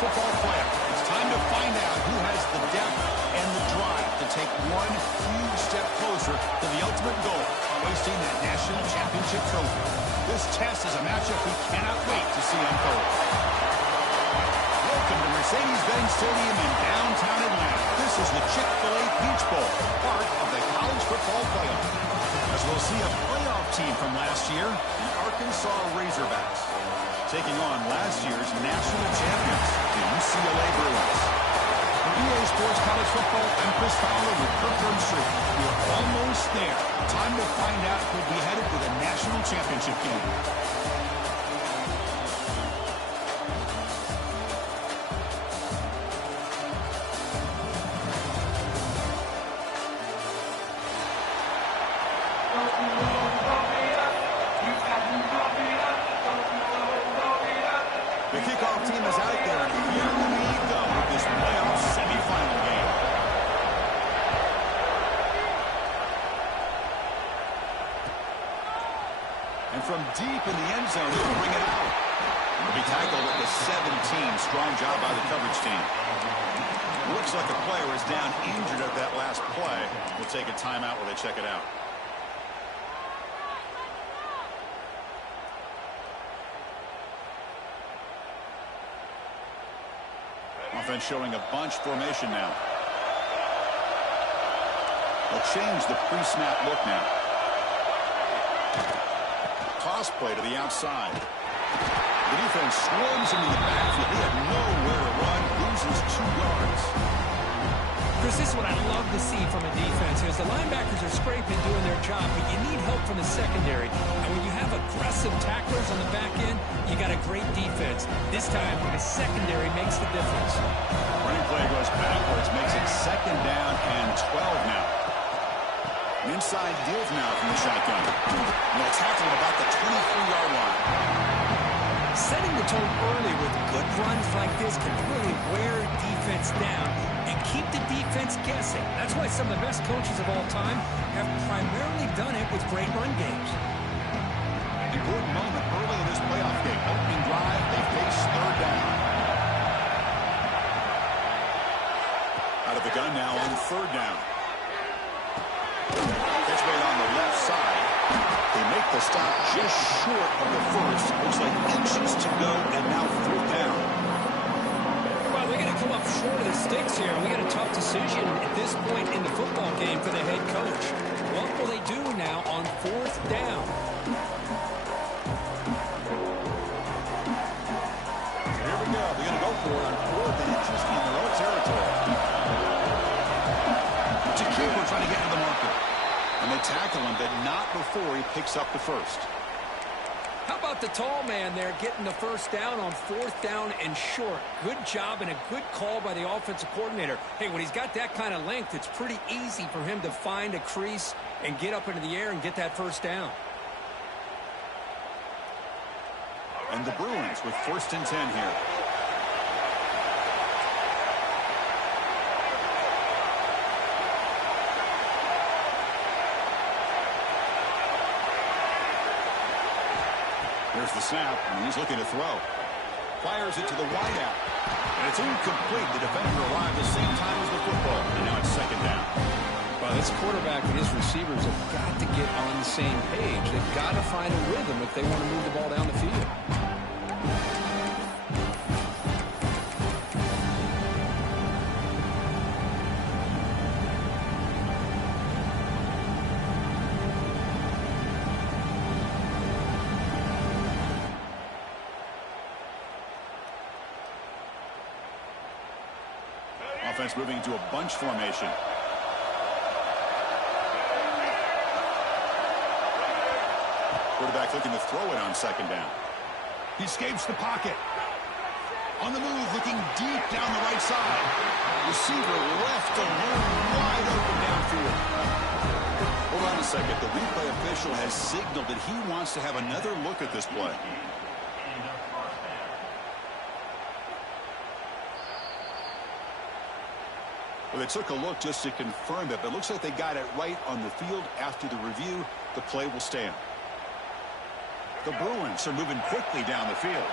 football playoff. It's time to find out who has the depth and the drive to take one huge step closer to the ultimate goal, hoisting that national championship trophy. This test is a matchup we cannot wait to see unfold. Welcome to Mercedes-Benz Stadium in downtown Atlanta. This is the Chick-fil-A Peach Bowl, part of the college football playoff. As we'll see a playoff team from last year, the Arkansas Razorbacks, taking on last year's national champions, the UCLA Bruins. For EA Sports College Football, I'm Chris Fowler with Kirk Herbstreit. We're almost there. Time to find out who'll be headed to the national championship game. The kickoff team is out there, and here we go with this playoff semifinal game. And from deep in the end zone, he'll bring it out. He'll be tackled at the 17. Strong job by the coverage team. Looks like a player is down injured at that last play. We'll take a timeout while they check it out. Offense showing a bunch formation now. They'll change the pre-snap look now. Toss play to the outside. The defense swarms into the backfield. He had nowhere to run. Loses 2 yards. Chris, this is what I love to see from a defense. As the linebackers are scraping, doing their job, but you need help from the secondary. And when you have aggressive tacklers on the back end, you got a great defense. This time, the secondary makes the difference. Running play goes backwards, makes it 2nd down and 12 now. Inside deals now from the shotgun. And they'll tackle at about the 23-yard line. Setting the tone early with good runs like this can really wear defense down and keep the defense guessing. That's why some of the best coaches of all time have primarily done it with great run games. Important moment early in this playoff game. Opening drive, they face 3rd down. Out of the gun now on 3rd down. Catch made on the left side. They make the stop just short of the first. Looks like inches to go, and now 4th down. Well, they're going to come up short of the sticks here. We got a tough decision at this point in the football game for the head coach. What will they do now on 4th down? Here we go. They're going to go for it on 4th inches in their own territory. We're trying to get to the marker. And they tackle him, but not before he picks up the first. How about the tall man there getting the 1st down on 4th down and short? Good job and a good call by the offensive coordinator. Hey, when he's got that kind of length, it's pretty easy for him to find a crease and get up into the air and get that 1st down. And the Bruins with 1st and 10 here. Here's the snap, and he's looking to throw. Fires it to the wideout. And it's incomplete. The defender arrived the same time as the football, and now it's 2nd down. Well, this quarterback and his receivers have got to get on the same page. They've got to find a rhythm if they want to move the ball down the field. Offense moving into a bunch formation. Quarterback looking to throw it on 2nd down. He escapes the pocket. On the move, looking deep down the right side. Receiver left alone, wide open downfield. Hold on a second. The replay official has signaled that he wants to have another look at this play. Well, they took a look just to confirm it, but it looks like they got it right on the field. After the review, the play will stand. The Bruins are moving quickly down the field.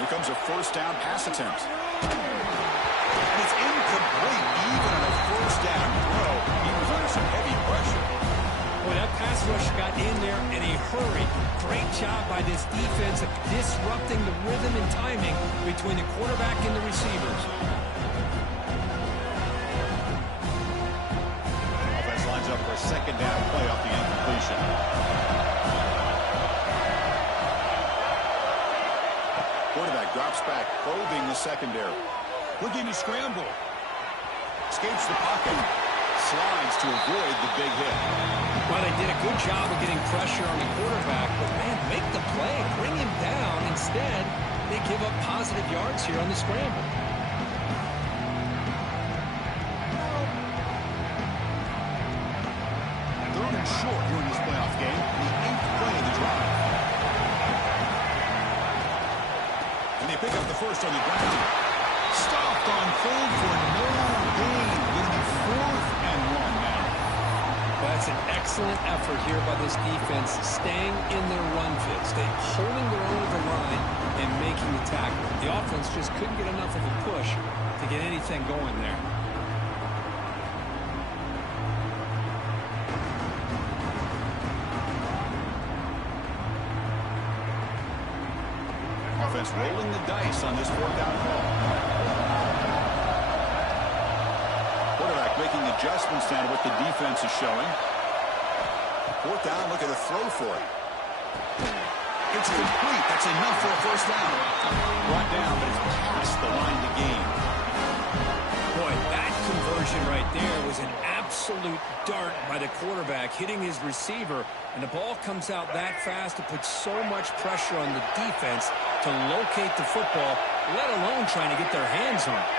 Here comes a first down pass attempt. And it's incomplete even on a first down throw. He was under some heavy pressure. Boy, that pass rush got in there in a hurry. Great job by this defense of disrupting the rhythm and timing between the quarterback and the receivers. Offense lines up for a second down play off the incompletion. Quarterback drops back, probing the secondary. Looking to scramble. Escapes the pocket. Slides to avoid the big hit. Well, they did a good job of getting pressure on the quarterback, but man, make the play, bring him down. Instead, they give up positive yards here on the scramble. Third and short here in this playoff game. The 8th play of the drive. And they pick up the first on the ground. Stopped on third for no gain. Going to be 4th and 1 now. Well, that's an excellent effort here by this defense, staying in their run fits. They holding their own at the line and making the tackle. The offense just couldn't get enough of a push to get anything going there. Offense rolling the dice on this 4th down call. Quarterback making adjustments down to what the defense is showing. 4th down, look at the throw for it. It's complete. That's enough for a first down. Brought down, but it's past the line to gain. Boy, that conversion right there was an absolute dart by the quarterback, hitting his receiver, and the ball comes out that fast to put so much pressure on the defense to locate the football, let alone trying to get their hands on it.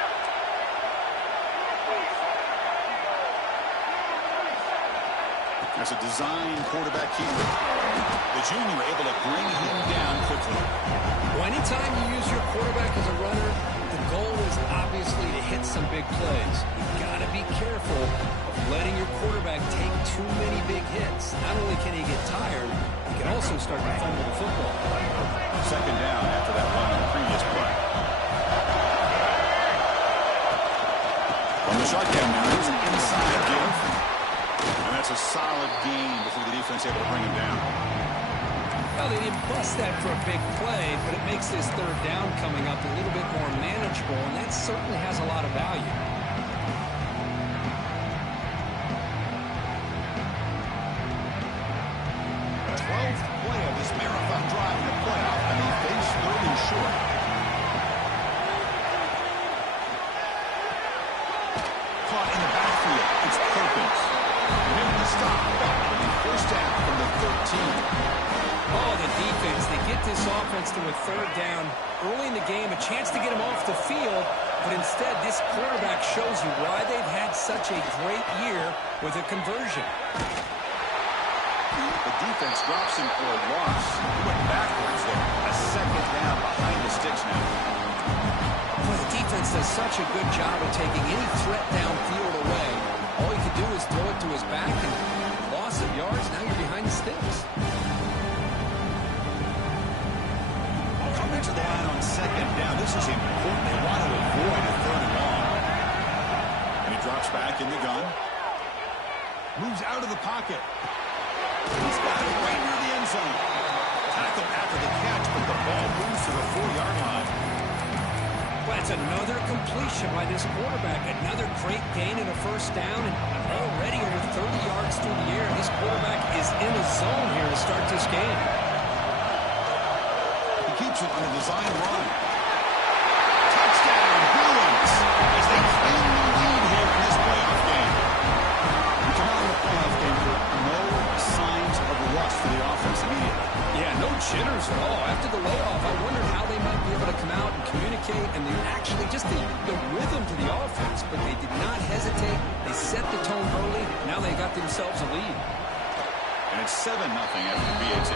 As a design quarterback keeper, the junior able to bring him down quickly. Well, anytime you use your quarterback as a runner, the goal is obviously to hit some big plays. You've got to be careful of letting your quarterback take too many big hits. Not only can he get tired, he can also start to fumble the football. Second down after that run on the previous play. On the shotgun now, here's an inside give. And that's a solid gain before the defense able to bring him down. Well, they didn't bust that for a big play, but it makes this 3rd down coming up a little bit more manageable, and that certainly has a lot of value. The 12th play of this marathon drive in the playoff, and they face 3rd and short. Caught in the backfield. It's Perkins. Making the stop, but it'll be first down from the 13. Oh, the defense, they get this offense to a 3rd down early in the game, a chance to get him off the field, but instead this quarterback shows you why they've had such a great year with a conversion. The defense drops him for a loss. He went backwards there. A second down behind the sticks now. Boy, the defense does such a good job of taking any threat downfield away. All you can do is throw it to his back, and loss of yards, now you're behind the sticks. Coming to the line on second down. This is important. They want to avoid a 3rd and long. And he drops back in the gun. Moves out of the pocket. He's got it right near the end zone. Tackle after the catch, but the ball moves to the 4-yard line. Well, it's another completion by this quarterback. Another great gain in a first down, and already over 30 yards through the air. This quarterback is in a zone here to start this game. Keeps it on a design run. Touchdown, Bruins, as they claim the lead here in this playoff game. We come out of the playoff game with no signs of rust for the offense immediately. Yeah, no jitters at all. After the layoff, I wondered how they might be able to come out and communicate, and they actually just the rhythm to the offense, but they did not hesitate. They set the tone early. Now they got themselves a lead. And it's 7-0 after the BAT.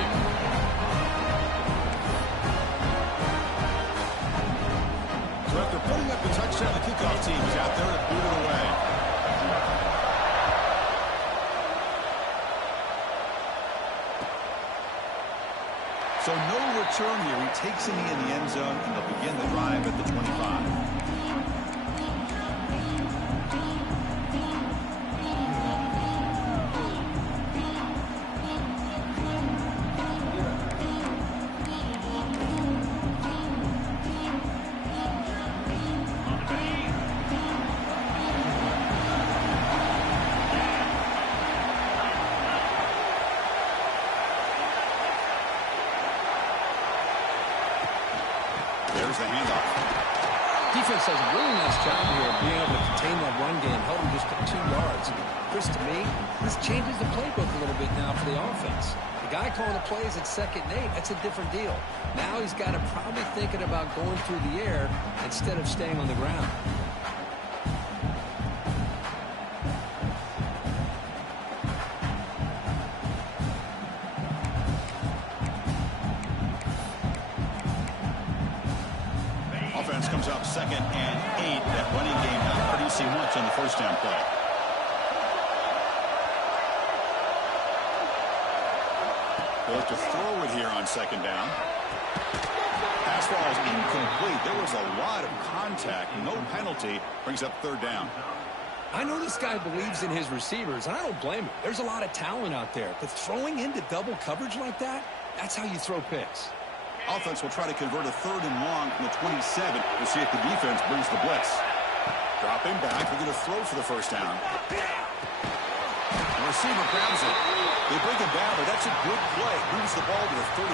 So after putting up the touchdown, the kickoff team is out there to boot it away. So no return here. He takes it in the end zone, and they'll begin the drive at the 25. There's the handoff. Defense does a really nice job here of being able to contain that run game, held him just to 2 yards. Chris, to me, this changes the playbook a little bit now for the offense. The guy calling the plays at 2nd and 8, that's a different deal. Now he's got to probably thinking about going through the air instead of staying on the ground. Offense comes up 2nd and 8. That running game not producing much on the first down play. They'll have to throw it here on 2nd down. Pass ball is incomplete. There was a lot of contact. No penalty. Brings up 3rd down. I know this guy believes in his receivers, and I don't blame him. There's a lot of talent out there. But throwing into double coverage like that, that's how you throw picks. Offense will try to convert a 3rd and long from the 27. We'll see if the defense brings the blitz. Dropping back. They're going to throw for the first down. The receiver grabs it. They bring it down, but that's a good play. Moves the ball to the 39.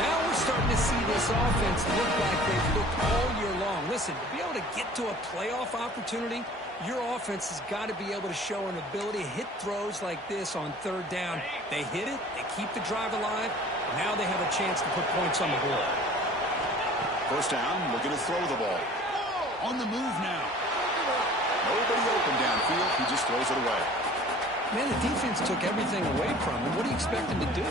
Now we're starting to see this offense look like they've looked all year long. Listen, to be able to get to a playoff opportunity, your offense has got to be able to show an ability to hit throws like this on 3rd down. They hit it, they keep the drive alive, and now they have a chance to put points on the board. First down, looking to throw the ball. On the move now. Nobody open downfield. He just throws it away. Man, the defense took everything away from him. What do you expect him to do?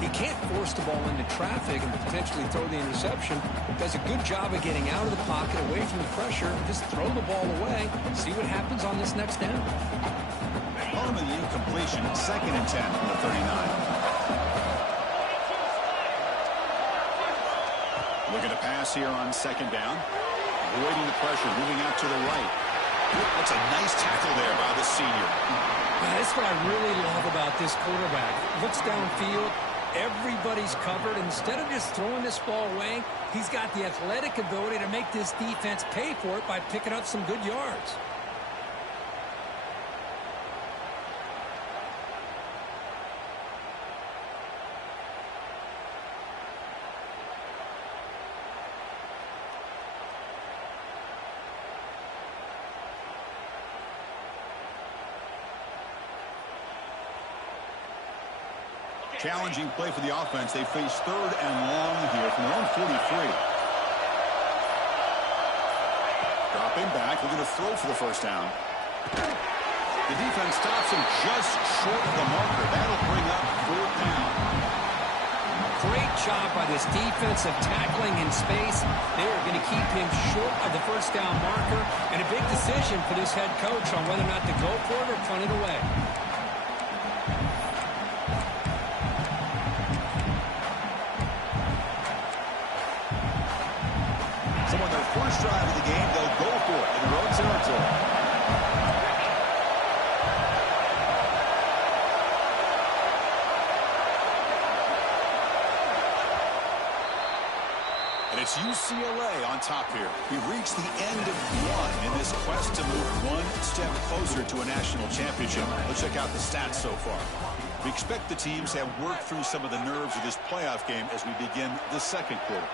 He can't force the ball into traffic and potentially throw the interception. Does a good job of getting out of the pocket, away from the pressure, and just throw the ball away. See what happens on this next down. Home of the incompletion, 2nd and 10 from the 39. Looking to pass here on 2nd down. Avoiding the pressure, moving out to the right. That's a nice tackle there by the senior. Yeah, that's what I really love about this quarterback. Looks downfield, everybody's covered. Instead of just throwing this ball away, he's got the athletic ability to make this defense pay for it by picking up some good yards. Challenging play for the offense. They face 3rd and long here from their own 43. Dropping back. We're going to throw for the first down. The defense stops him just short of the marker. That'll bring up 4th down. Great job by this defense of tackling in space. They are going to keep him short of the first down marker. And a big decision for this head coach on whether or not to go for it or punt it away. First drive of the game, they'll go for it in their own territory. And it's UCLA on top here. We've reached the end of one in this quest to move one step closer to a national championship. Let's check out the stats so far. We expect the teams have worked through some of the nerves of this playoff game as we begin the 2nd quarter.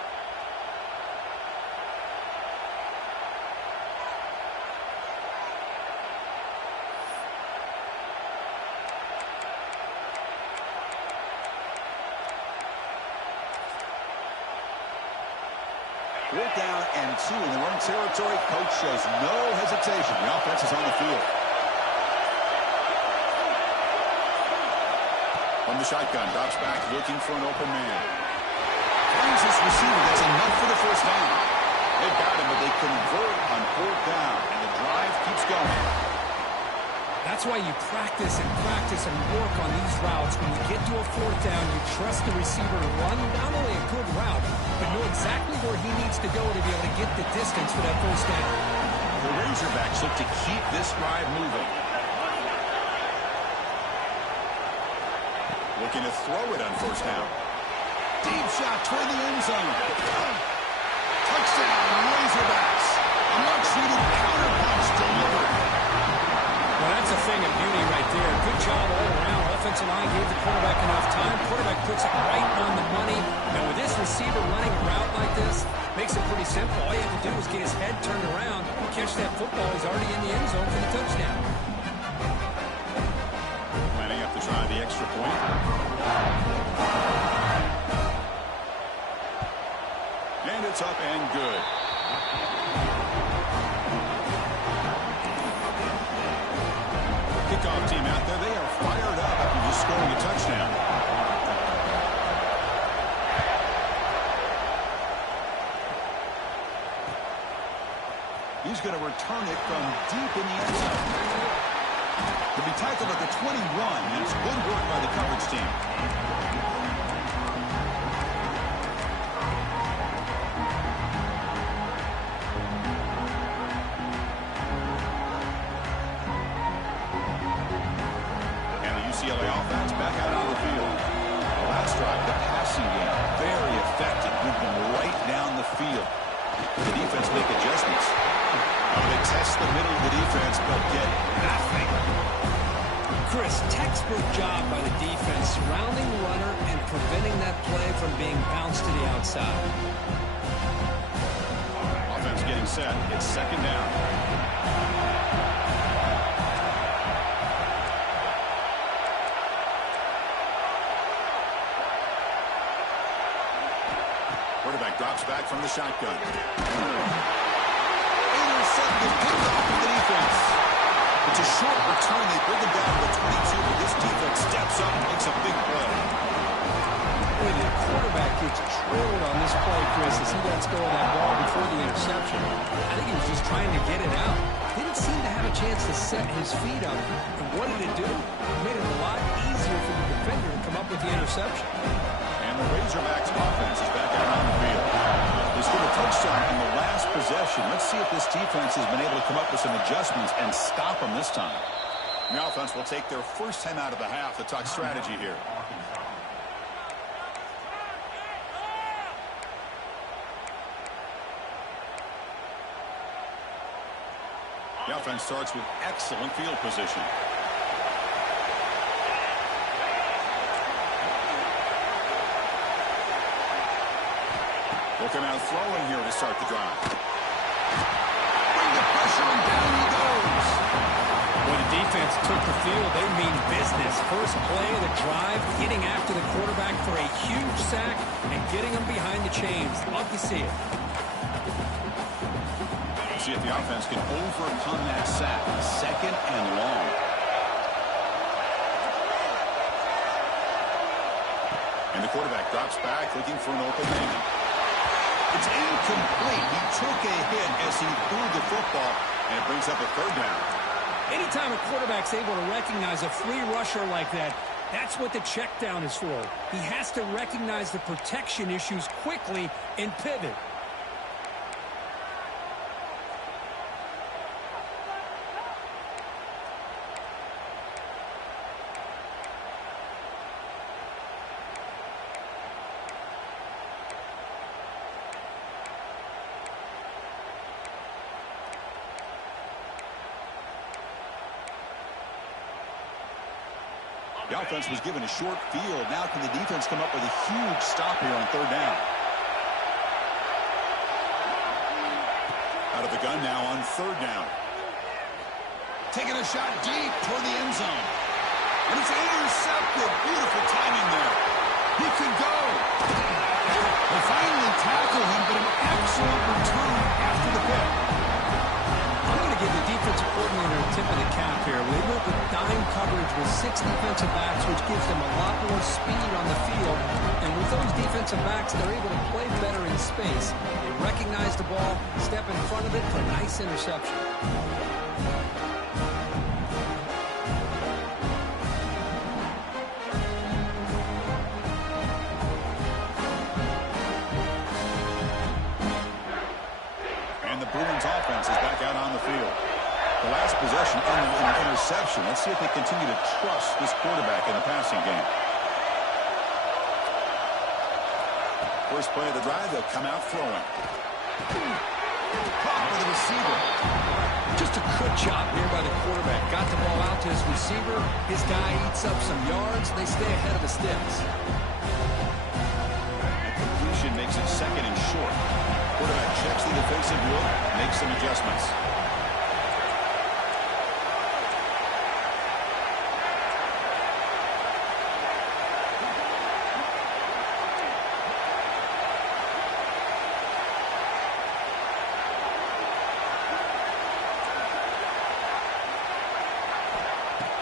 Fourth down and 2 in their own territory. Coach shows no hesitation. The offense is on the field. From the shotgun, drops back, looking for an open man. Finds his receiver. That's enough for the first down. They've got him, but they convert on 4th down, and the drive keeps going. That's why you practice and work on these routes. When you get to a fourth down, you trust the receiver to run not only a good route, but know exactly where he needs to go to be able to get the distance for that first down. The Razorbacks look to keep this drive moving. Looking to throw it on first down. Deep shot toward the end zone. Touchdown, Razorbacks. A much-needed counterpunch delivered. Well, that's a thing of beauty right there. Good job all around. Offensive line gave the quarterback enough time. Quarterback puts it right on the money. And with this receiver running a route like this, makes it pretty simple. All you have to do is get his head turned around, catch that football. He's already in the end zone for the touchdown. Lining up to try the extra point. And it's up and good. Kickoff team out there. They are fired up after just scoring a touchdown. He's going to return it from deep in the end zone. To be tackled at the 21, and it's good work by the coverage team. And the UCLA offense back out on the field. Last drive, the passing game, very effective, moving right down the field. The defense make adjustments. They test the middle of the defense, but get nothing. Chris, textbook job by the defense, surrounding the runner and preventing that play from being bounced to the outside. Offense getting set. It's second down. Quarterback drops back from the shotgun. Intercepted, picked off the defense. It's a short return. They bring him down to the 22, but this defense steps up and makes a big play. The quarterback gets drilled on this play, Chris, as he lets go of that ball before the interception. I think he was just trying to get it out. Didn't seem to have a chance to set his feet up. And what did it do? It made it a lot easier for the defender to come up with the interception. And the Razorbacks offense is back out on the field. They scored a touchdown in the last possession. Let's see if this defense has been able to come up with some adjustments and stop them this time. The offense will take their first time out of the half to talk strategy here. The offense starts with excellent field position. Looking out throwing here to start the drive. Bring the pressure and down he goes. When the defense took the field, they mean business. First play of the drive, getting after the quarterback for a huge sack and getting him behind the chains. Love to see it. See if the offense can overcome that sack. Second and long. And the quarterback drops back looking for an open man. It's incomplete. He took a hit as he threw the football, and it brings up a third down. Anytime a quarterback's able to recognize a free rusher like that, that's what the check down is for. He has to recognize the protection issues quickly and pivot. The offense was given a short field. Now can the defense come up with a huge stop here on third down? Out of the gun now on third down. Taking a shot deep toward the end zone. And it's intercepted. Beautiful timing there. He could go. They finally tackle him, but an excellent return after the pick. I'm going to give the defensive coordinator a tip of the cap here. They went with dime coverage with 6 defensive backs, which gives them a lot more speed on the field. And with those defensive backs, they're able to play better in space. They recognize the ball, step in front of it for a nice interception. an interception. Let's see if they continue to trust this quarterback in the passing game. First play of the drive, they'll come out throwing. Caught by the receiver. Just a good job here by the quarterback. Got the ball out to his receiver. His guy eats up some yards. They stay ahead of the sticks. The completion makes it second and short. Quarterback checks the defensive look, makes some adjustments.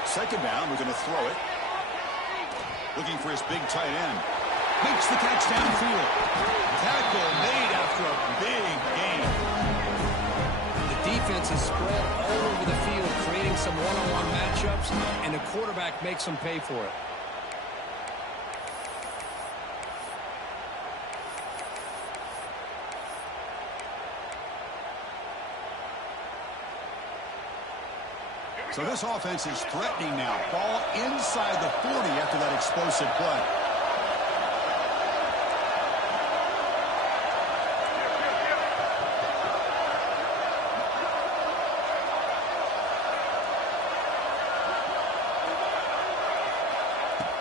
Second down, we're going to throw it. Looking for his big tight end. Makes the catch downfield. Tackle made after a big gain. The defense is spread all over the field, creating some one-on-one matchups, and the quarterback makes them pay for it. So this offense is threatening now. Ball inside the 40 after that explosive play.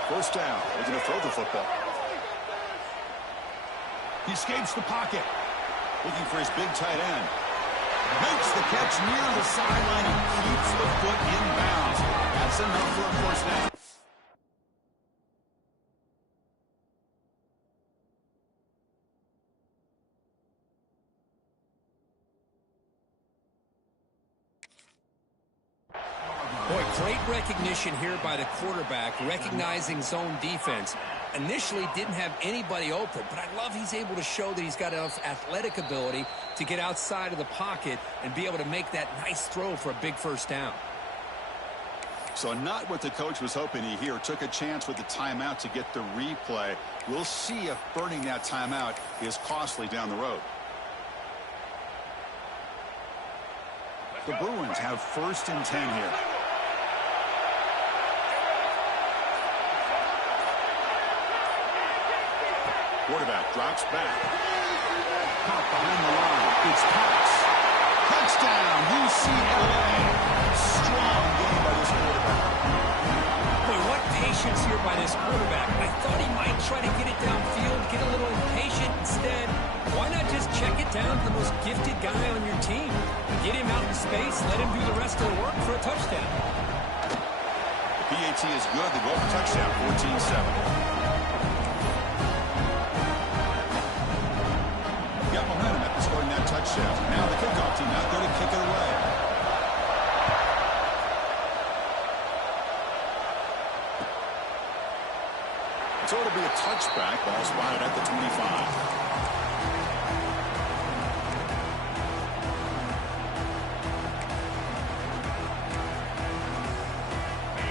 First down. They're going to throw the football. He escapes the pocket. Looking for his big tight end. Makes the catch near the sideline and keeps the foot in bounds. That's enough for a first down. Boy, great recognition here by the quarterback, recognizing zone defense. Initially didn't have anybody open, but I love he's able to show that he's got enough athletic ability to get outside of the pocket and be able to make that nice throw for a big first down. So not what the coach was hoping to hear. Took a chance with the timeout to get the replay. We'll see if burning that timeout is costly down the road. The Bruins have first and 10 here. Quarterback drops back. Caught behind the line. It's Cox. Touchdown, UCLA. Strong game by this quarterback. Boy, what patience here by this quarterback. I thought he might try to get it downfield, get a little impatient. Instead, why not just check it down to the most gifted guy on your team? Get him out in space, let him do the rest of the work for a touchdown. The PAT is good. They go for touchdown, 14-7. Got momentum after scoring that touchdown. Now the kickoff team out there to kick it away. So it'll be a touchback. Ball spotted at the 25.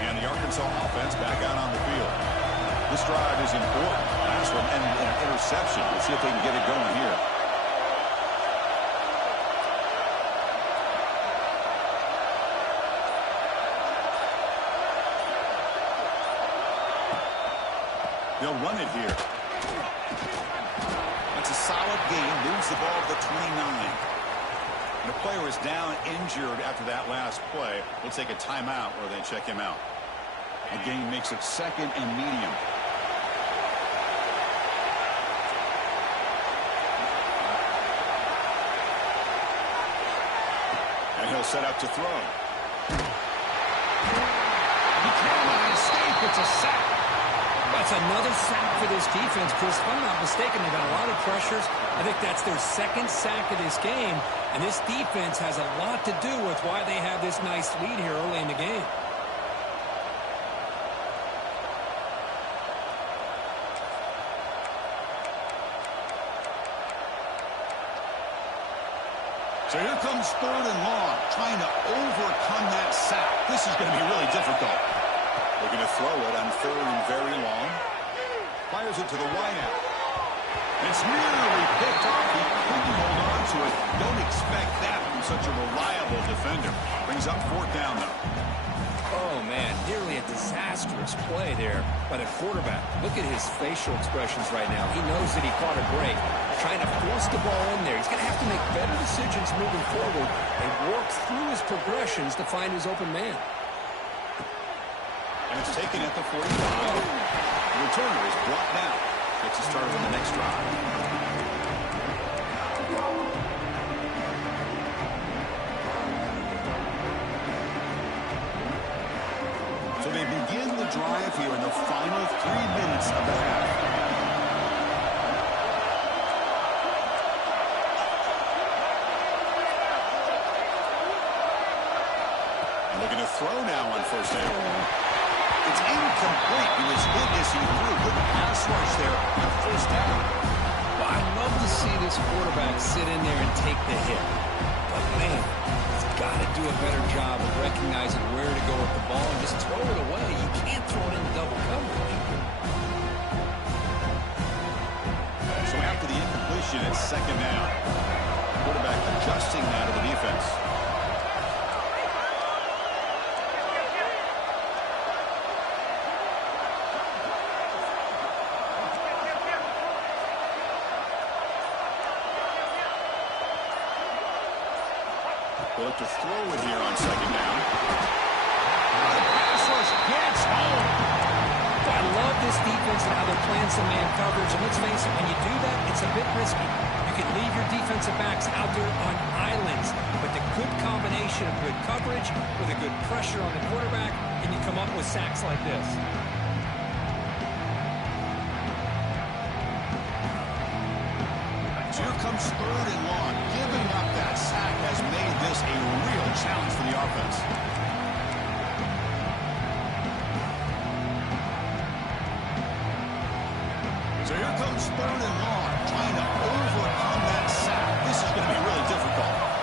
And the Arkansas offense back out on the field. This drive is important. Last one ended in an interception. Let's see if they can get it going here. They'll run it here. That's a solid gain. Moves the ball to the 29. And the player is down injured after that last play. We'll take a timeout or they check him out. The gain makes it second and medium. And he'll set up to throw. He cannot escape. It's a sack. That's another sack for this defense, Chris. If I'm not mistaken, they've got a lot of pressures. I think that's their second sack of this game. And this defense has a lot to do with why they have this nice lead here early in the game. So here comes third and long, trying to overcome that sack. This is going to be really difficult. They're going to throw it on third and very long. Fires it to the wideout. It's nearly picked off. He couldn't hold on to it. Don't expect that from such a reliable defender. Brings up 4th down, though. Oh, man, nearly a disastrous play there by the quarterback. Look at his facial expressions right now. He knows that he caught a break, trying to force the ball in there. He's going to have to make better decisions moving forward and work through his progressions to find his open man. And it's taken at the 45. The returner is brought down. Gets us started on the next drive. So they begin the drive here in the final 3 minutes of the half. Looking to throw now on 1st down. It's incomplete. He was hit as he threw. Good pass rush there on 1st down. Well, I'd love to see this quarterback sit in there and take the hit. But, man, he's got to do a better job of recognizing where to go with the ball and just throw it away. You can't throw it in double coverage. So after the incompletion, it's 2nd down. Quarterback adjusting now to the defense. They'll look to throw it here on 2nd down. Pass rush gets home. I love this defense and how they're playing some man coverage. And let's face it, when you do that, it's a bit risky. You can leave your defensive backs out there on islands. But the good combination of good coverage with a good pressure on the quarterback, and you come up with sacks like this. So here comes 3rd and long. Giving up that sack has made this a real challenge for the offense. So here comes 3rd and long, trying to overcome that sack. This is going to be really difficult.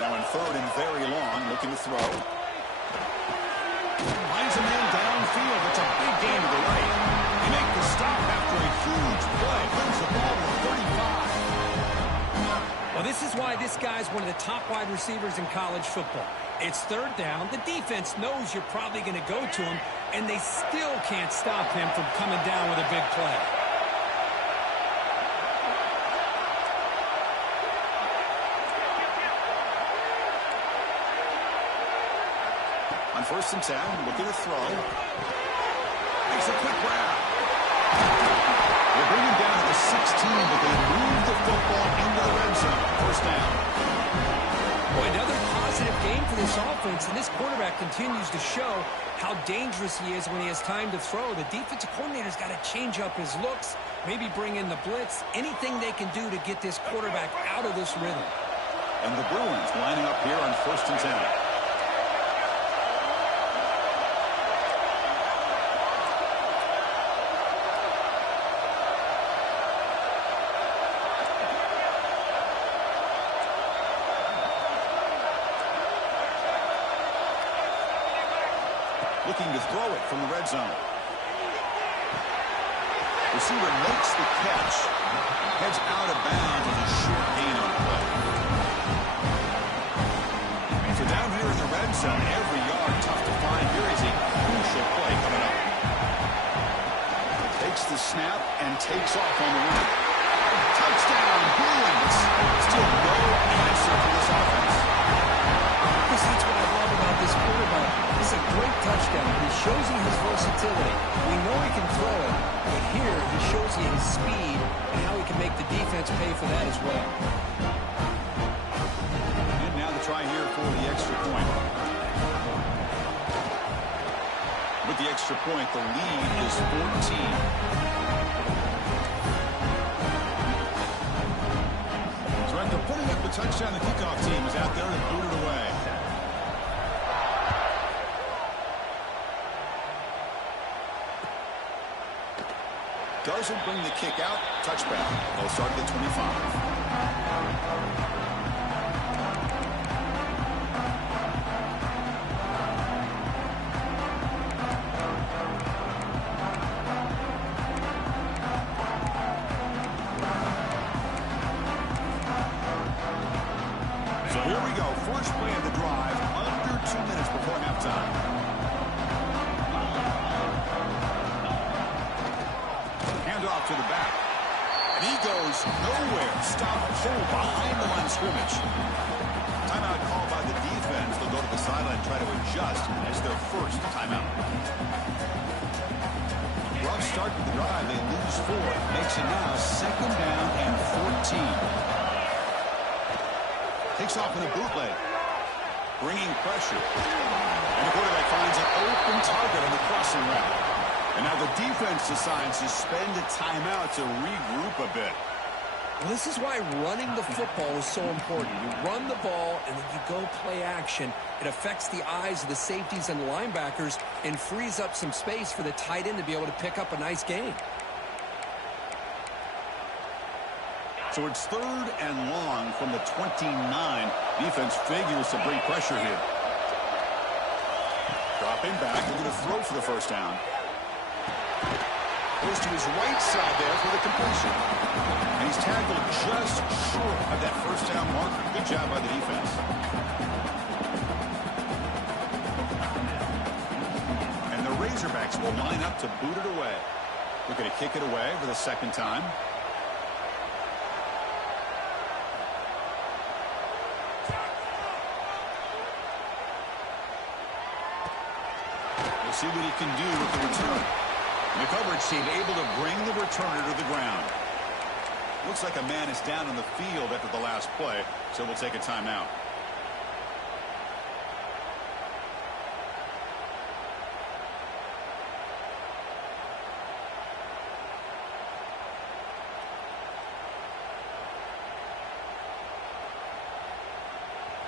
Now in 3rd and very long, looking to throw. Finds a man downfield. It's a big gain to the right. They make the stop after a huge play. Brings the ball to 35. Well, this is why this guy's one of the top wide receivers in college football. It's 3rd down. The defense knows you're probably going to go to him, and they still can't stop him from coming down with a big play. On 1st and 10, looking to throw. Makes a quick grab. They bring him down to the 16, but they move the football into the red zone. 1st down. Boy, another positive game for this offense, and this quarterback continues to show how dangerous he is when he has time to throw. The defensive coordinator's got to change up his looks, maybe bring in the blitz, anything they can do to get this quarterback out of this rhythm. And the Bruins lining up here on 1st and 10. Looking to throw it from the red zone. Receiver makes the catch. Heads out of bounds with a short gain on play. So down here in the red zone, every yard tough to find. Here is a crucial play coming up. Takes the snap and takes off on the run. Touchdown, Bruins. Still no answer for this offense. That's what I love about this quarterback. It's a great touchdown. He shows you his versatility. We know he can throw it, but here he shows you his speed and how he can make the defense pay for that as well. And now the try here for the extra point. With the extra point, the lead is 14. So after putting up the touchdown, the kickoff team is out there to boot it away. Doesn't bring the kick out. Touchback. They'll start at the 25. Here we go. First play of the drive, under 2 minutes before halftime. Hand off to the back. And he goes nowhere. Stop full behind the line of scrimmage. Timeout called by the defense. They'll go to the sideline and try to adjust as their first timeout. Rough start to the drive. They lose 4. Makes it now 2nd down and 14. Takes off in a bootleg. Bringing pressure. And the quarterback finds an open target on the crossing route. And now the defense decides to spend a timeout to regroup a bit. Well, this is why running the football is so important. You run the ball, and then you go play action. It affects the eyes of the safeties and the linebackers and frees up some space for the tight end to be able to pick up a nice gain. So it's 3rd and long from the 29. Defense figures to bring pressure here. Dropping back. They're going to throw for the first down. Goes to his right side there for the completion. And he's tackled just short of that first down marker. Good job by the defense. And the Razorbacks will line up to boot it away. We're going to kick it away for the 2nd time. See what he can do with the return. And the coverage team able to bring the returner to the ground. Looks like a man is down on the field after the last play, so we'll take a timeout.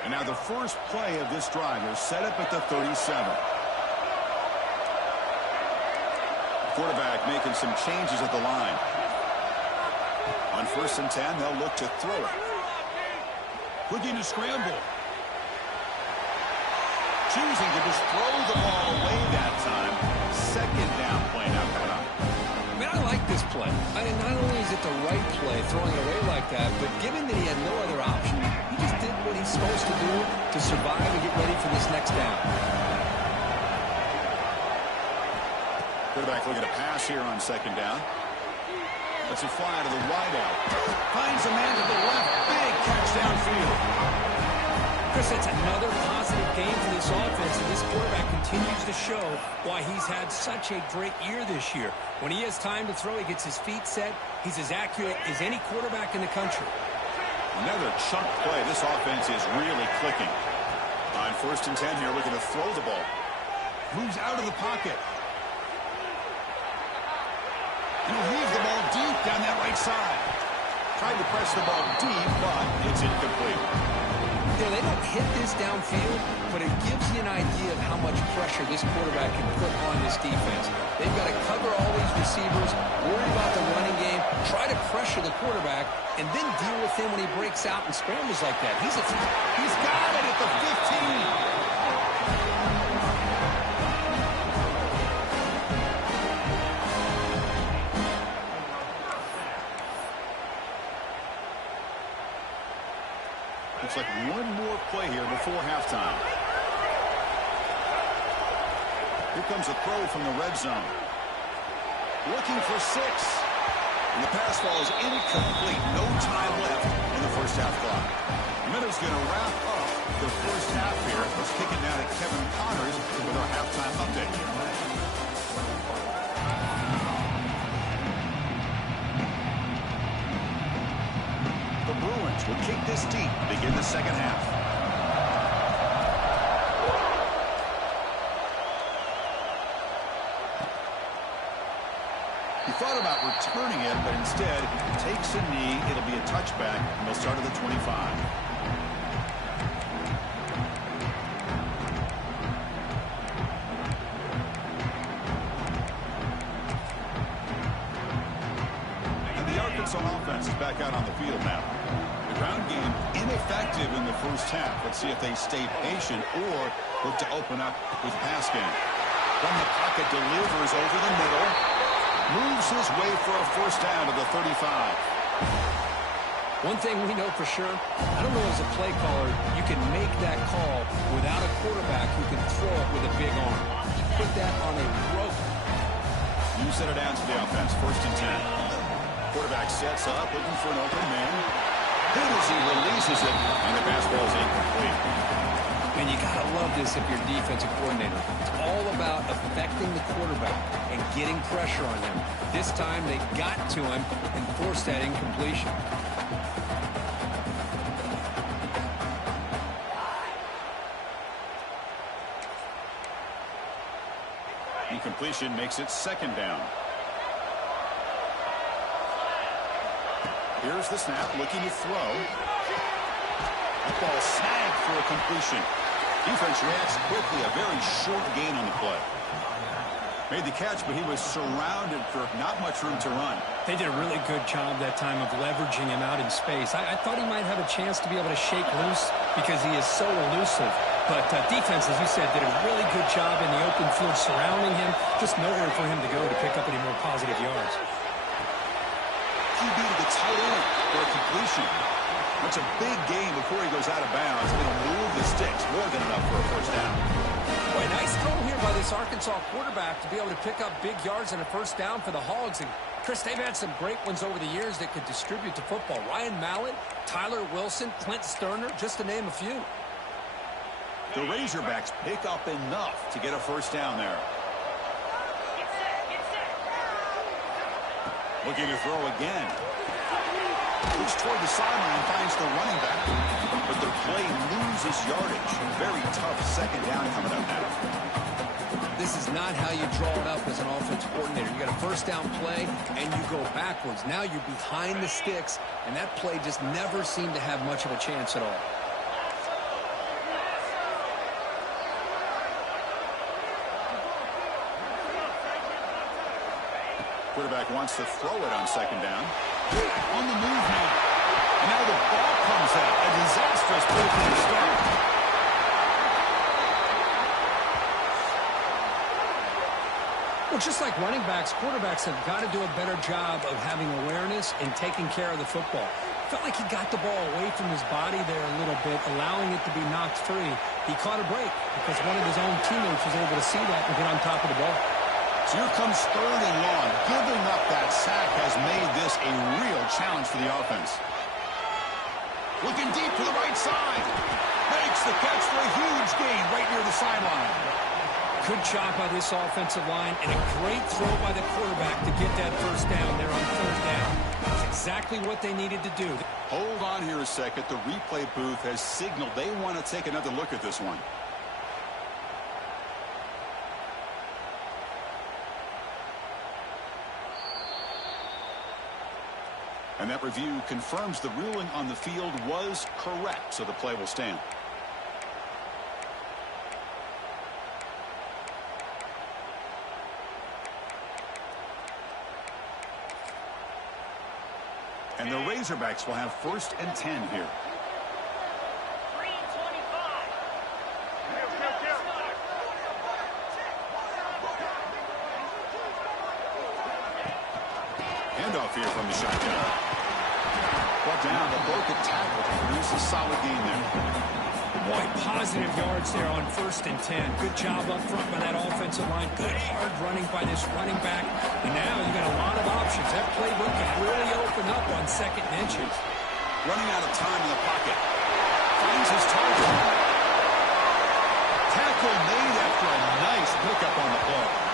And now the first play of this drive is set up at the 37. Quarterback making some changes at the line. On 1st and 10, they'll look to throw it. Looking to scramble. Choosing to just throw the ball away that time. 2nd down play now coming up. I mean, I like this play. I mean, not only is it the right play, throwing it away like that, but given that he had no other option, he just did what he's supposed to do to survive and get ready for this next down. Quarterback looking to pass here on 2nd down. Lets it fly to the wideout. Finds a man to the left. Big catch downfield. Chris, that's another positive game for this offense, and this quarterback continues to show why he's had such a great year this year. When he has time to throw, he gets his feet set. He's as accurate as any quarterback in the country. Another chunk play. This offense is really clicking. On 1st and 10 here, looking to throw the ball. Moves out of the pocket. He'll leave the ball deep down that right side. Tried to press the ball deep, but it's incomplete. Yeah, they don't hit this downfield, but it gives you an idea of how much pressure this quarterback can put on this defense. They've got to cover all these receivers, worry about the running game, try to pressure the quarterback, and then deal with him when he breaks out and scrambles like that. He's got it at the 15. Looks like one more play here before halftime. Here comes a throw from the red zone. Looking for 6. And the pass ball is incomplete. No time left in the first half clock. Minnows going to wrap up the first half here. Let's kick it down to Kevin Connors with our halftime update. The Bruins will kick this deep to begin the second half. He thought about returning it, but instead takes a knee. It'll be a touchback, and they'll start at the 25. field now. The ground game ineffective in the first half. Let's see if they stay patient or look to open up with pass game. From the pocket, delivers over the middle. Moves his way for a first down to the 35. One thing we know for sure, I don't know as a play caller, you can make that call without a quarterback who can throw it with a big arm. He put that on a rope. You set it down to the offense, 1st and 10. Quarterback sets up, looking for an open man. Good as he releases it, and the pass ball is incomplete. And you got to love this if you're a defensive coordinator. It's all about affecting the quarterback and getting pressure on him. This time they got to him and forced that incompletion. Incompletion makes it 2nd down. Here's the snap, looking to throw. That ball snagged for a completion. Defense reacts quickly, a very short gain on the play. Made the catch, but he was surrounded for not much room to run. They did a really good job that time of leveraging him out in space. I thought he might have a chance to be able to shake loose because he is so elusive. But defense, as you said, did a really good job in the open field surrounding him. Just nowhere for him to go to pick up any more positive yards. QB to the tight end for a completion. That's a big game before he goes out of bounds. It'll move the sticks more than enough for a first down. Boy, nice throw here by this Arkansas quarterback to be able to pick up big yards and a first down for the Hogs. And Chris, they've had some great ones over the years that could distribute the football. Ryan Mallett, Tyler Wilson, Clint Sterner, just to name a few. The Razorbacks pick up enough to get a first down there. Looking to throw again. Looks toward the sideline, finds the running back. But the play loses yardage. Very tough 2nd down coming up now. This is not how you draw it up as an offensive coordinator. You got a first down play, and you go backwards. Now you're behind the sticks, and that play just never seemed to have much of a chance at all. Quarterback wants to throw it on 2nd down. On the move now. And now the ball comes out. A disastrous play from the start. Well, just like running backs, quarterbacks have got to do a better job of having awareness and taking care of the football. Felt like he got the ball away from his body there a little bit, allowing it to be knocked free. He caught a break because one of his own teammates was able to see that and get on top of the ball. So here comes 3rd and long. Giving up that sack has made this a real challenge for the offense. Looking deep to the right side. Makes the catch for a huge gain right near the sideline. Good job by this offensive line and a great throw by the quarterback to get that first down there on 3rd down. That's exactly what they needed to do. Hold on here a second. The replay booth has signaled they want to take another look at this one. And that review confirms the ruling on the field was correct, so the play will stand. And the Razorbacks will have 1st and 10 here. Handoff here from the shotgun. Brought down, the broken tackle to produce a solid gain there. Boy, positive yards there on 1st and 10. Good job up front by that offensive line. Good hard running by this running back. And now you got a lot of options. That playbook can really open up on 2nd and inches. Running out of time in the pocket. Finds his target. Tackle made after a nice pickup on the play.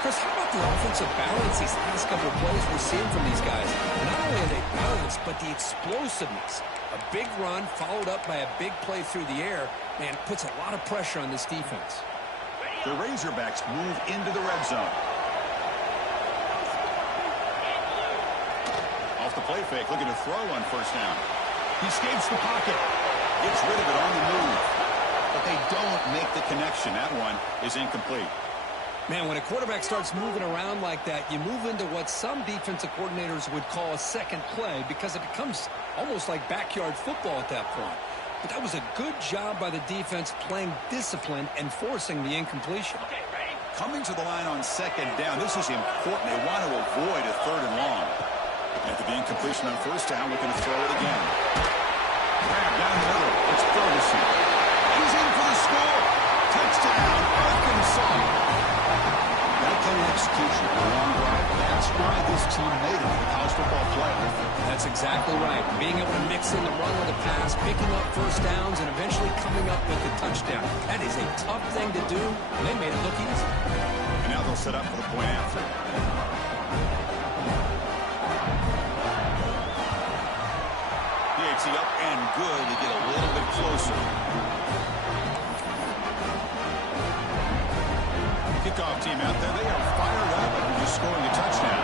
Chris, how about the offensive balance these last couple of plays we're seeing from these guys? Not only are they balanced, but the explosiveness. A big run followed up by a big play through the air, man, puts a lot of pressure on this defense. The Razorbacks move into the red zone. Off the play fake, looking to throw on 1st down. He escapes the pocket. Gets rid of it on the move. But they don't make the connection. That one is incomplete. Man, when a quarterback starts moving around like that, you move into what some defensive coordinators would call a second play because it becomes almost like backyard football at that point. But that was a good job by the defense playing discipline and forcing the incompletion. Coming to the line on second down, this is important. They want to avoid a third and long. After the incompletion on first down, we're going to throw it again. Grab down the middle. It's Ferguson. He's in for the score. Touchdown, Arkansas. That kind of execution, a long drive, that's why this team made it to the college football playoff. That's exactly right. Being able to mix in the run with the pass, picking up first downs, and eventually coming up with the touchdown. That is a tough thing to do, and they made it look easy. And now they'll set up for the point after. PAT up and good to get a little bit closer. Kickoff team out there, they are fired up and just scoring a touchdown.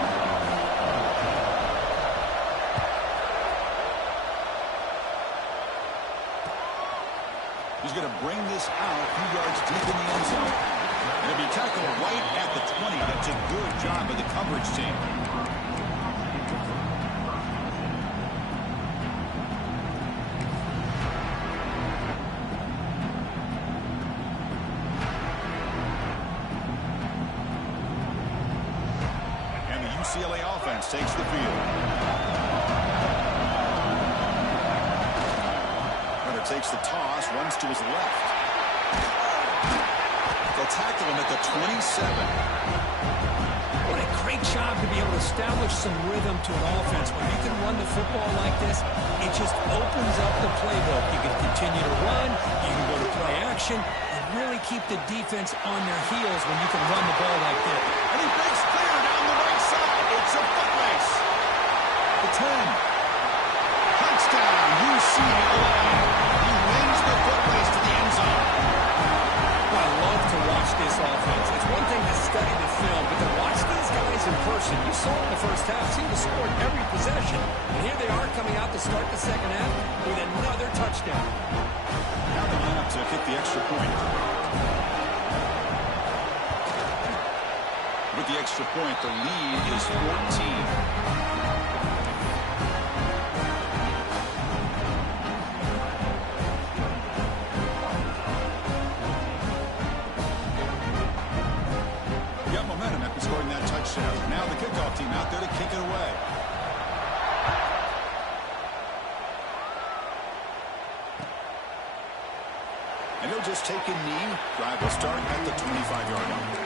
He's going to bring this out a few yards deep in the end zone. And it'll be tackled right at the 20. That's a good job by the coverage team. UCLA offense takes the field. Runner takes the toss, runs to his left. They'll tackle him at the 27. What a great job to be able to establish some rhythm to an offense. When you can run the football like this, it just opens up the playbook. You can continue to run, you can go to play action, and really keep the defense on their heels when you can run the ball like this. And he breaks clear down the right side. It's a foot race. The 10. Touchdown, UCLA. He wins the foot race to the end zone. I love to watch this offense. It's one thing to study the film, but to watch these guys in person, you saw in the first half, seemed to score every possession. And here they are coming out to start the second half with another touchdown. Now they line up to kick the extra point. With the extra point, the lead is 14. Scoring that touchdown. Now the kickoff team out there to kick it away. And he'll just take a knee. Drive will start at the 25-yard line.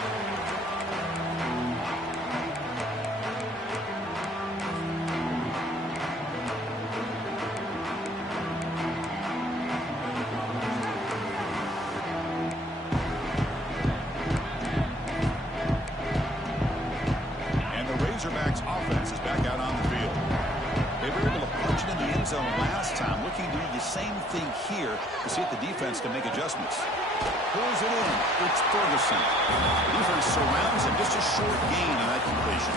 Razorbacks offense is back out on the field. They were able to punch it in the end zone last time, looking to do the same thing here to see if the defense can make adjustments. Pulls it in. It's Ferguson. The defense surrounds him. Just a short gain on that completion.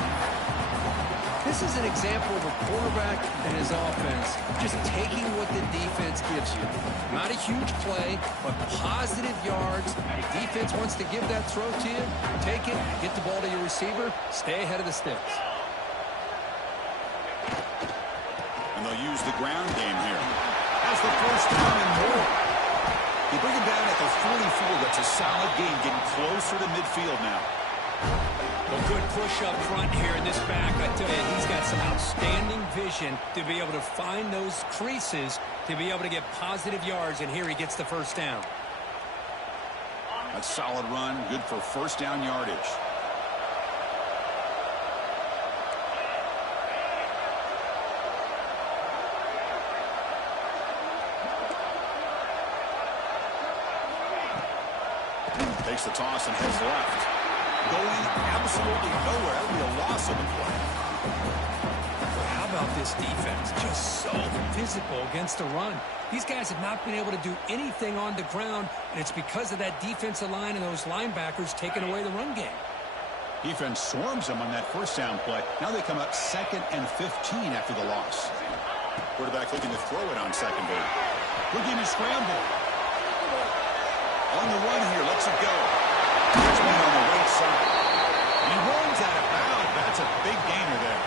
This is an example of a quarterback and his offense just taking what the defense gives you. Not a huge play, but positive yards. The defense wants to give that throw to you. Take it, get the ball to your receiver, stay ahead of the sticks. And they'll use the ground game here. That's the first down and more. They bring him down at the 44. That's a solid gain, getting closer to midfield now. A good push up front here in this back. I tell you, he's got some outstanding vision to be able to find those creases, to be able to get positive yards, and here he gets the first down. A solid run, good for first down yardage. Takes the toss and heads left. Going absolutely nowhere. That'll be a loss of the play. How about this defense? Just so physical against the run. These guys have not been able to do anything on the ground, and it's because of that defensive line and those linebackers taking away the run game. Defense swarms them on that first down play. Now they come up 2nd and 15 after the loss. Quarterback looking to throw it on second down. We're getting a scramble. On the run here, lets it go. Catch me on the right side. He rolls out of bounds. That's a big gainer there.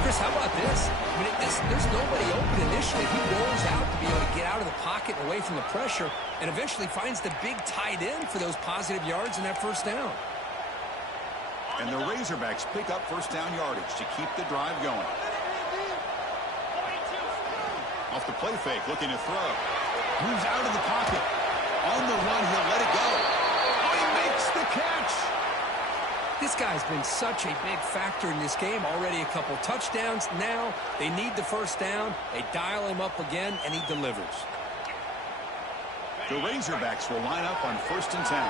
Chris, how about this? I mean, there's nobody open initially. He rolls out to be able to get out of the pocket and away from the pressure and eventually finds the big tight end for those positive yards and that first down. And the Razorbacks pick up first down yardage to keep the drive going. Off the play fake, looking to throw. Moves out of the pocket. On the run, he'll let it go. Oh, he makes the catch. This guy's been such a big factor in this game. Already a couple touchdowns. Now they need the first down. They dial him up again, and he delivers. The Razorbacks will line up on 1st and 10.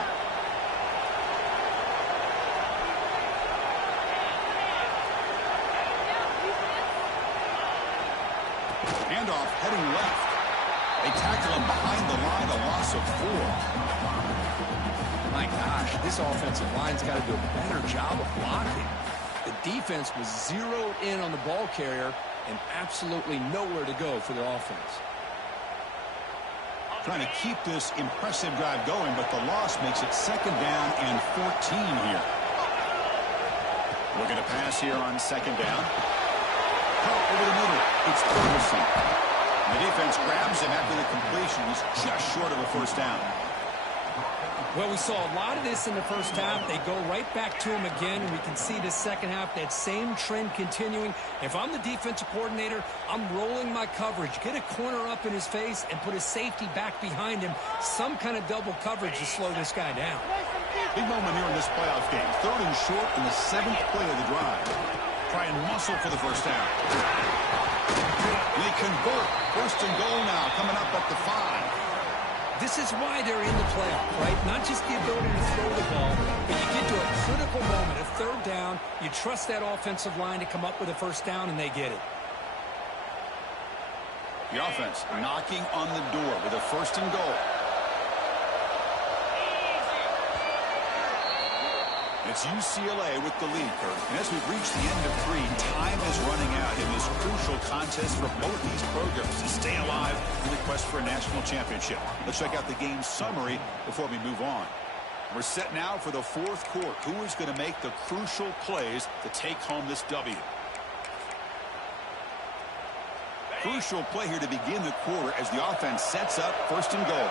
Handoff heading left. They tackle him behind the line, a loss of 4. My gosh, this offensive line's got to do a better job of blocking. The defense was zeroed in on the ball carrier and absolutely nowhere to go for the offense. Trying to keep this impressive drive going, but the loss makes it 2nd down and 14 here. Looking to pass here on 2nd down. Over the middle, it's Ferguson. The defense grabs him after the completion. He's just short of a first down. Well, we saw a lot of this in the first half. They go right back to him again, and we can see the second half, that same trend continuing. If I'm the defensive coordinator, I'm rolling my coverage. Get a corner up in his face and put a safety back behind him. Some kind of double coverage to slow this guy down. Big moment here in this playoff game. 3rd and short in the 7th play of the drive. Try and muscle for the first down. They convert. 1st and goal now, coming up at the 5. This is why they're in the playoff, right? Not just the ability to throw the ball, but you get to a critical moment, a 3rd down. You trust that offensive line to come up with a first down, and they get it. The offense knocking on the door with a 1st and goal. It's UCLA with the lead, Kurt. And as we've reached the end of 3, time is running out in this crucial contest for both these programs to stay alive in the quest for a national championship. Let's check out the game summary before we move on. We're set now for the 4th quarter. Who is going to make the crucial plays to take home this W? Crucial play here to begin the quarter as the offense sets up 1st and goal.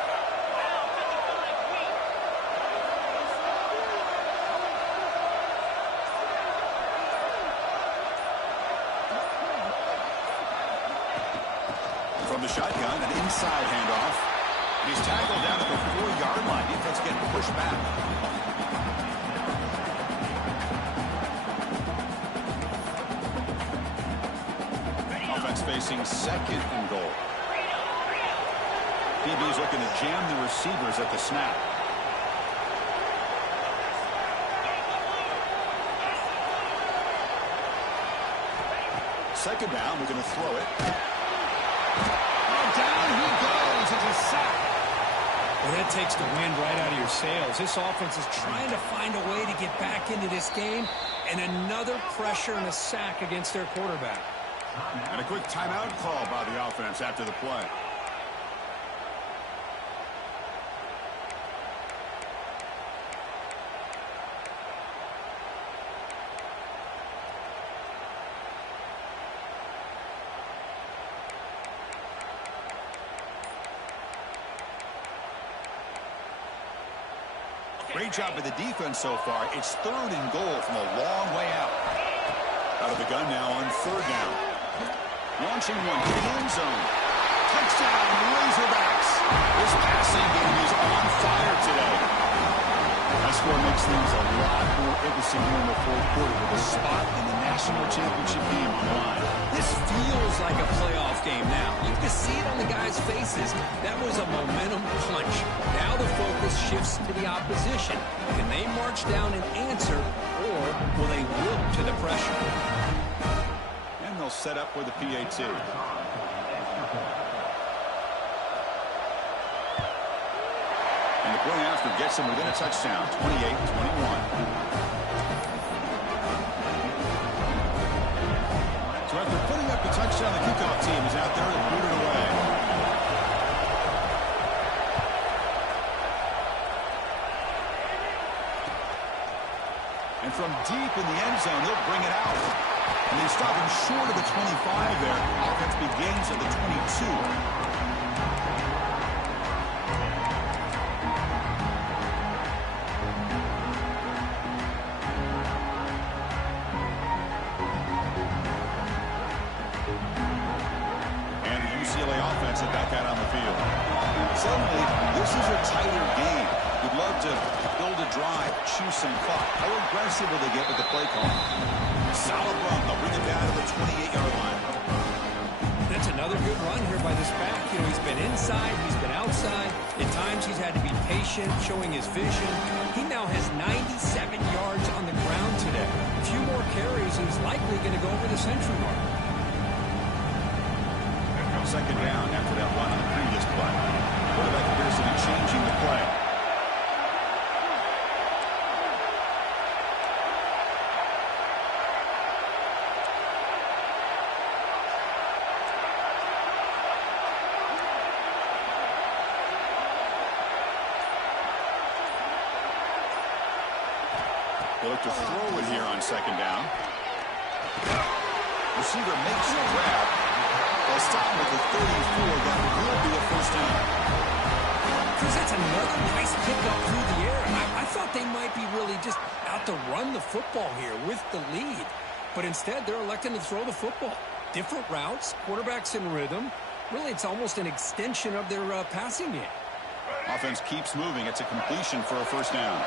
From the shotgun, an inside handoff. He's tackled down at the 4-yard line. Defense getting pushed back. Offense facing 2nd and goal. DB's looking to jam the receivers at the snap. Second down, we're going to throw it. Down he goes. It's a sack. Well, that takes the wind right out of your sails. This offense is trying to find a way to get back into this game, and another pressure and a sack against their quarterback. And a quick timeout call by the offense after the play. Great job by the defense so far. It's 3rd and goal from a long way out. Out of the gun now on 3rd down. Launching one to the end zone. Touchdown, Razorbacks. This passing game is on fire today. That score makes things a lot more interesting here in the 4th quarter with a spot in the national championship game on the line. This feels like a playoff game now. You can see it on the guys' faces. That was a momentum punch. Now the focus shifts to the opposition. Can they march down and answer, or will they wilt to the pressure? And they'll set up with a PAT. And the play after gets him within a touchdown, 28-21. So after putting up the touchdown, the kickoff team is out there to boot it away. from deep in the end zone, he'll bring it out. And they stop him short of the 25 there. Offense begins at the 22. UCLA offense is back out on the field. Suddenly, this is a tighter game. You'd love to build a drive, choose some clock. How aggressive will they get with the play call? Solid run. They'll bring it down to the 28-yard line. That's another good run here by this back. You know, he's been inside, he's been outside. At times, he's had to be patient, showing his vision. He now has 97 yards on the ground today. A few more carries, he's likely going to go over the century mark. Second down after that run on the previous play. Quarterback appears to be changing the play. They look to throw it here on second down. Receiver makes the grab. They'll stop him at the 34. That will be a first down. Chris, that's another nice pickup through the air. I thought they might be really just out to run the football here with the lead. But instead, they're electing to throw the football. Different routes, quarterbacks in rhythm. Really, it's almost an extension of their passing game. Offense keeps moving. It's a completion for a first down.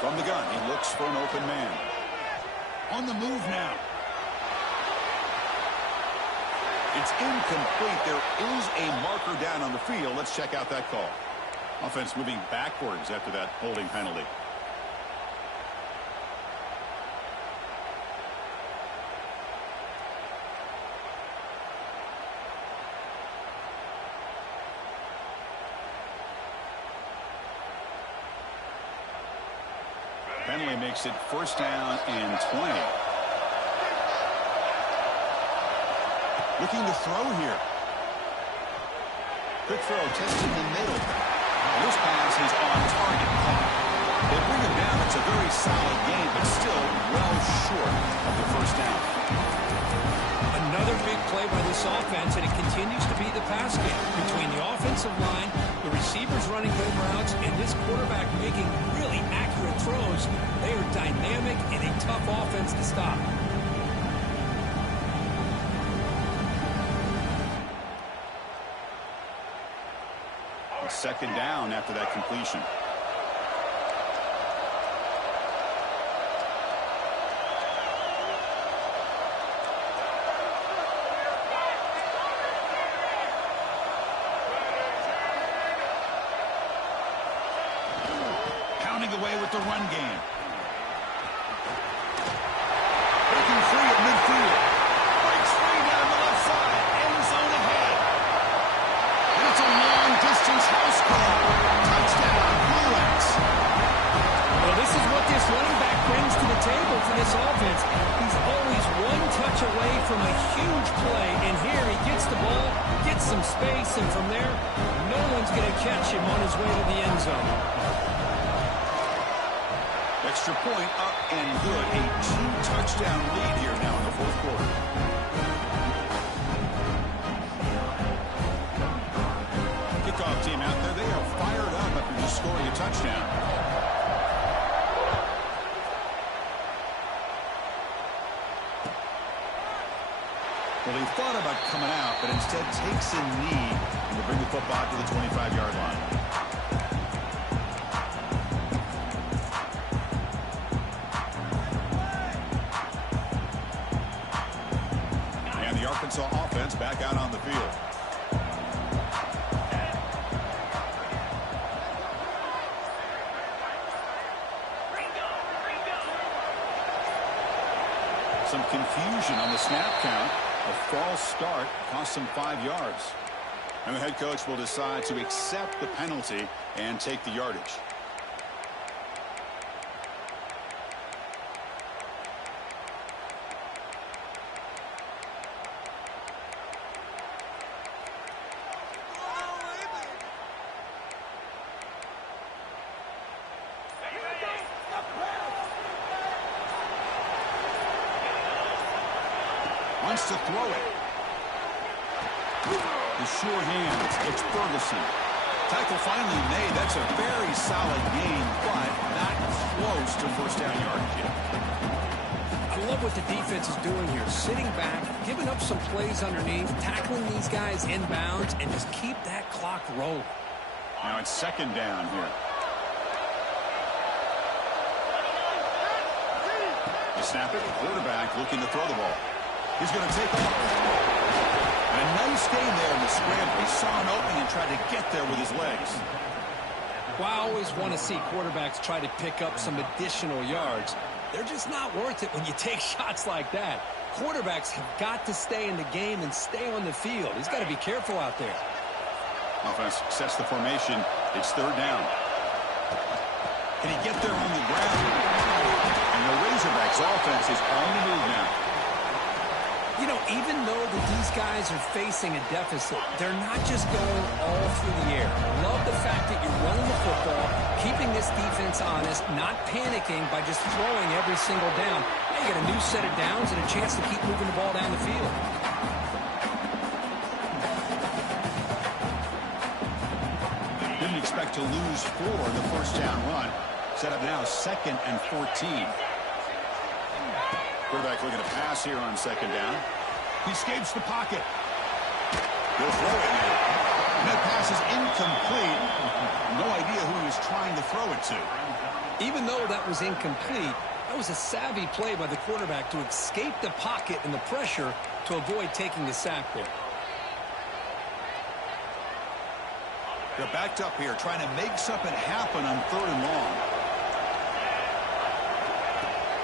From the gun, he looks for an open man. On the move now. It's incomplete. There is a marker down on the field. Let's check out that call. Offense moving backwards after that holding penalty. Penalty makes it first down and 20. Looking to throw here. Quick throw, testing the middle. And this pass is on target. They bring him down. It's a very solid game, but still well short of the first down. Another big play by this offense, and it continues to be the pass game between the offensive line, the receivers running good routes, and this quarterback making really accurate throws. They are dynamic and a tough offense to stop. Second down after that completion. Away with the run game. Breaking free at midfield. Breaks free down the left side. End zone ahead. And it's a long-distance house call. Touchdown, Bruins. Well, this is what this running back brings to the table for this offense. He's always one touch away from a huge play, and here he gets the ball, gets some space, and from there, no one's going to catch him on his way to the end zone. Extra point up and good. A 2-touchdown lead here now in the fourth quarter. Kickoff team out there. They are fired up after just scoring a touchdown. Well, he thought about coming out, but instead takes a knee to bring the football to the 25-yard line. Arkansas offense back out on the field. Some confusion on the snap count. A false start cost him 5 yards. And the head coach will decide to accept the penalty and take the yardage. Wants to throw it. The sure hands. It's Ferguson. Tackle finally made. That's a very solid gain, but not close to first down yardage yet. I love what the defense is doing here. Sitting back, giving up some plays underneath, tackling these guys inbounds, and just keep that clock rolling. Now it's second down here. The snap it. Quarterback looking to throw the ball. He's going to take off. And a nice gain there in the scramble. He saw an opening and tried to get there with his legs. Well, I always want to see quarterbacks try to pick up some additional yards. They're just not worth it when you take shots like that. Quarterbacks have got to stay in the game and stay on the field. He's got to be careful out there. Offense sets the formation. It's third down. Can he get there on the ground? And the Razorbacks offense is on the move now. You know, even though these guys are facing a deficit, they're not just going all through the air. Love the fact that you're running the football, keeping this defense honest, not panicking by just throwing every single down. Hey, you get a new set of downs and a chance to keep moving the ball down the field. Didn't expect to lose 4 in the first down run. Set up now 2nd and 14. Quarterback looking to pass here on second down. He escapes the pocket. He'll throw it now. And that pass is incomplete. No idea who he was trying to throw it to. Even though that was incomplete, that was a savvy play by the quarterback to escape the pocket and the pressure to avoid taking the sack there. They're backed up here trying to make something happen on third and long.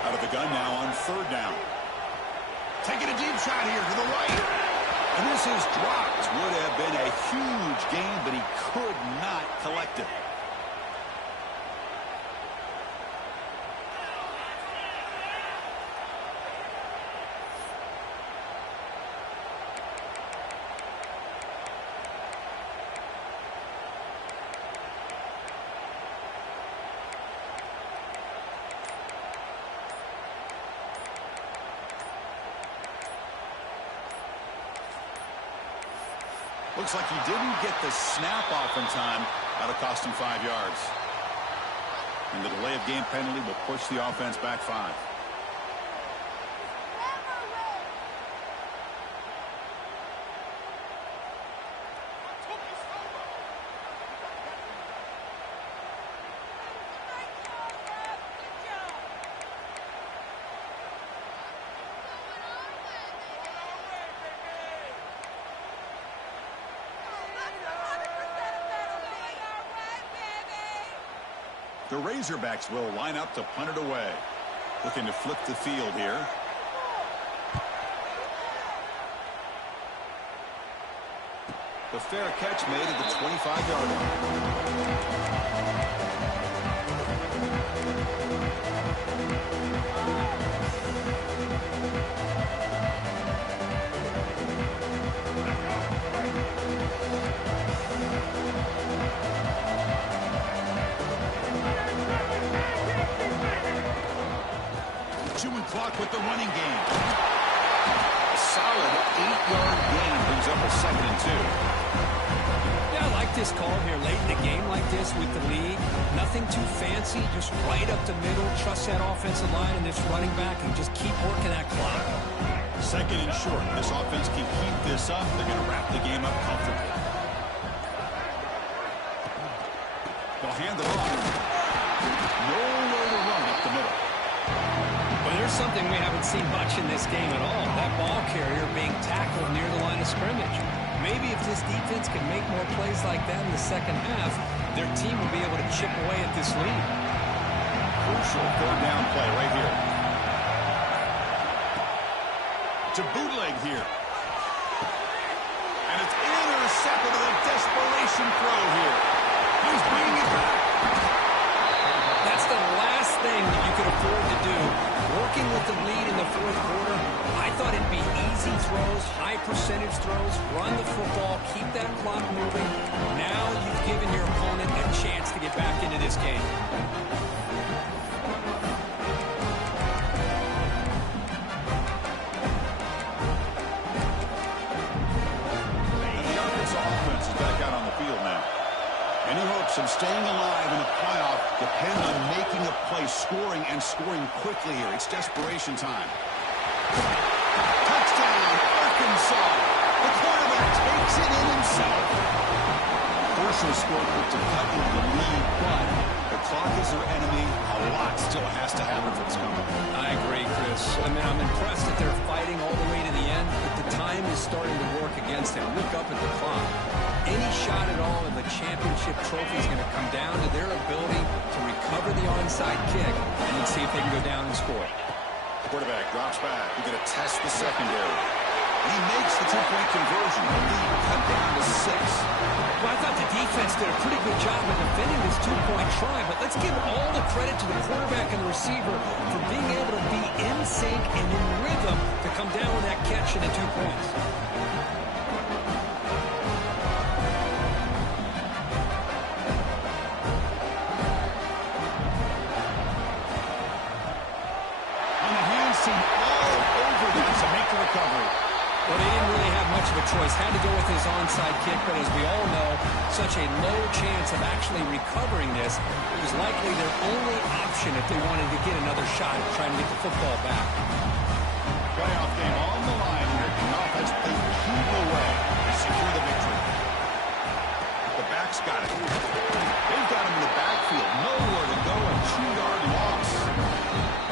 Out of the gun now on third down. Taking a deep shot here to the right. And this is dropped. Would have been a huge gain, but he could not collect it. Looks like he didn't get the snap off in time. That'll cost him 5 yards. And the delay of game penalty will push the offense back 5. The Razorbacks will line up to punt it away. Looking to flip the field here. The fair catch made at the 25-yard line. Clock with the running game. A solid 8-yard gain brings up a 2nd and 2. Yeah, I like this call here late in the game like this with the lead. Nothing too fancy, just right up the middle. Trust that offensive line and this running back and just keep working that clock. 2nd and short. This offense can keep this up. They're going to wrap the game up comfortably. They'll hand it off. Nowhere to run up the middle. Well, there's something we haven't seen much in this game at all. That ball carrier being tackled near the line of scrimmage. Maybe if this defense can make more plays like that in the second half, their team will be able to chip away at this lead. Crucial third down play right here. To bootleg here. And it's intercepted with a desperation throw here. He's bringing it back. That's the last thing that you could afford to do. Working with the lead in the fourth quarter, I thought it'd be easy throws, high percentage throws, run the football, keep that clock moving. Now you've given your opponent a chance to get back into this game. staying alive in a playoff depends on making a play, scoring, and scoring quickly here. It's desperation time. Touchdown, Arkansas. The quarterback takes it in himself. Fortunate score to cut into the lead, but the clock is their enemy. A lot still has to happen for this company. I agree, Chris. I mean, I'm impressed that they're fighting all the way to the end, but the time is starting to work against them. Look up at the clock. Any shot at all of the championship trophy is going to come down to their ability to recover the onside kick and then see if they can go down and score. Quarterback drops back. We're going to test the secondary. He makes the two-point conversion. The lead cut down to 6. Well, I thought the defense did a pretty good job of defending this two-point try, but let's give all the credit to the quarterback and the receiver for being able to be in sync and in rhythm to come down with that catch and the 2 points. On the hand seam all over that to make the recovery. Well, they didn't really have much of a choice. Had to go with his onside kick, but as we all know, such a low chance of actually recovering this. It was likely their only option if they wanted to get another shot at trying to get the football back. Playoff game on the line here. The offense played key away to secure the victory. The back's got it. They've got him in the backfield. Nowhere to go. A 2-yard loss.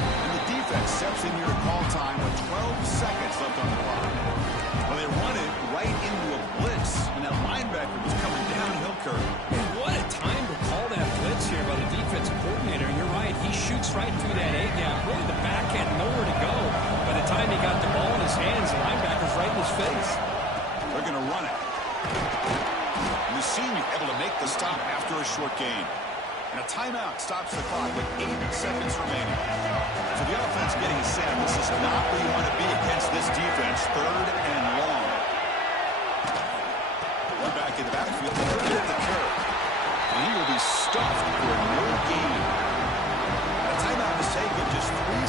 And the defense steps in here to call time with 12 seconds left on the clock. Well, they run it right into a blitz, and that linebacker was coming downhill, Kurt. What a time to call that blitz here by the defensive coordinator. You're right. He shoots right through that A-gap. Really, the back had nowhere to go. By the time he got the ball in his hands, the linebacker's right in his face. They're going to run it. And the senior able to make the stop after a short gain. And a timeout stops the clock with 8 seconds remaining. So the offense getting a set. This is not where you want to be against this defense. 3rd and long. One back in the backfield. Hit the curve. And he will be stuffed for no gain. A timeout is taken just 3